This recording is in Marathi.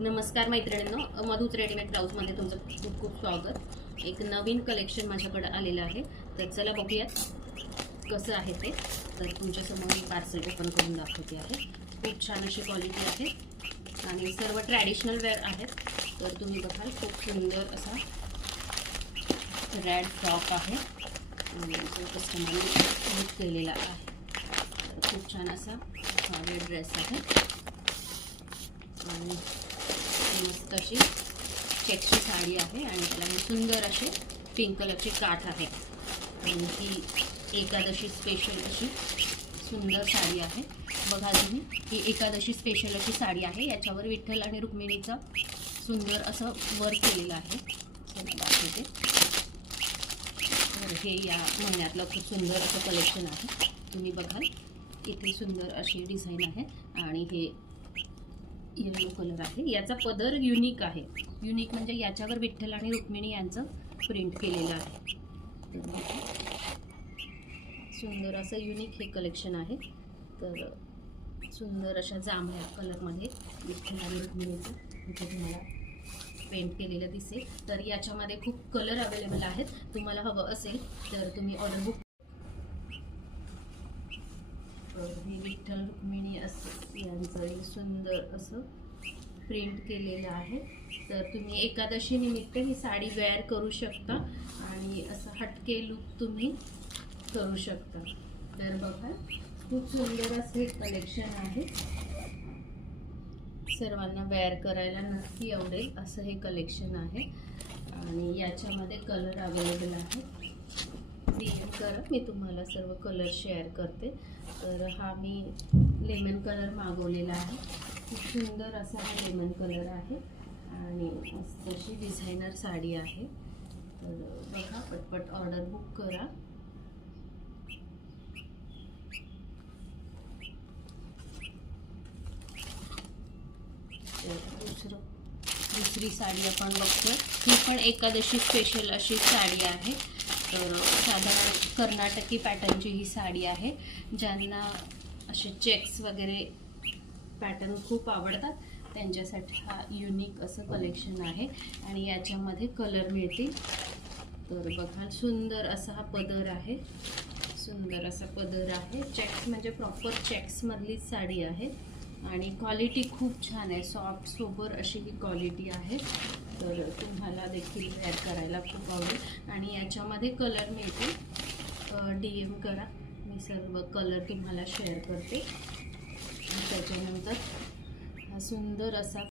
नमस्कार मैत्रिणींनो, मधुच रेडीमेड ब्लाऊजमध्ये तुमचं खूप खूप स्वागत। एक नवीन कलेक्शन माझ्याकडे आलेलं आहे, तर चला बघूयात कसं आहे ते। तर तुमच्यासमोर मी पार्सल ओपन करून दाखवते आहे। खूप छान अशी क्वालिटी आहे आणि सर्व ट्रॅडिशनल वेअर आहेत। तर तुम्ही बघाल खूप सुंदर असा रेड फ्रॉक आहे आणि जो कस्टमरने यूज केलेला आहे। तर खूप छान असा हा रेड ड्रेस आहे आणि मस्त अशी चेक्सची साडी आहे आणि त्याला सुंदर असे पिंक कलरचे काठ आहे आणि ही एकादशी स्पेशल अशी सुंदर साडी आहे। बघा तुम्ही, ही एकादशी स्पेशल अशी साडी आहे। याच्यावर विठ्ठल आणि रुक्मिणीचं सुंदर असं वर्क केलेलं आहे। चला दाखवते। तर हे या महिन्यातलं खूप सुंदर असं कलेक्शन आहे। तुम्ही बघाल किती सुंदर अशी डिझाईन आहे आणि हे येलो कलर आहे। याचा पदर युनिक आहे। युनिक म्हणजे याच्यावर विठ्ठल आणि रुक्मिणी यांचं प्रिंट केलेलं आहे। सुंदर असं युनिक हे कलेक्शन आहे। तर सुंदर अशा जांभळ्या कलरमध्ये विठ्ठल आणि रुक्मिणीचं इथे तुम्हाला पेंट केलेलं दिसेल। तर याच्यामध्ये खूप कलर अवेलेबल आहेत। तुम्हाला हवं असेल तर तुम्ही ऑर्डर बुक। हे विठ्ठल रुक्मिणी असं यांचं सुंदर असं प्रिंट केलेलं आहे। तर तुम्ही एकादशी निमित्त ही साडी वेअर करू शकता आणि असं हटके लुक तुम्ही करू शकता। तर बघा खूप सुंदर असे कलेक्शन आहे। सर्वांना वेअर करायला नक्की आवडेल असं हे कलेक्शन आहे आणि याच्यामध्ये कलर अवेलेबल आहे। डीएम करा, मी तुम्हाला सर्व कलर शेअर करते। तर हा मी लेमन कलर मागवलेला आहे। खूप सुंदर असा हा लेमन कलर आहे आणि मस्त अशी डिझायनर साडी आहे। तर बघा, पटपट ऑर्डर बुक करा। दुसरी साडी आपण बघतोय, ही पण एकादशी स्पेशल अशी साडी आहे। तर साधारण कर्नाटकी पॅटर्नची ही साडी आहे। ज्यांना असे चेक्स वगैरे पॅटर्न खूप आवडतात त्यांच्यासाठी हा युनिक असं कलेक्शन आहे आणि याच्यामध्ये कलर मिळतील। तर बघा सुंदर असा हा पदर आहे। सुंदर असा पदर आहे। चेक्स म्हणजे प्रॉपर चेक्स मधलीच साडी आहे आणि क्वालिटी खूप छान आहे। सॉफ्ट सोबर अशी ही क्वालिटी आहे। तर तुम्हाला देखील वेअर करायला खूप आवडेल आणि याच्यामध्ये कलर मिळतील। डीएम करा, मी सर्व कलर तुम्हाला शेअर करते। त्याच्यानंतर हा सुंदर असा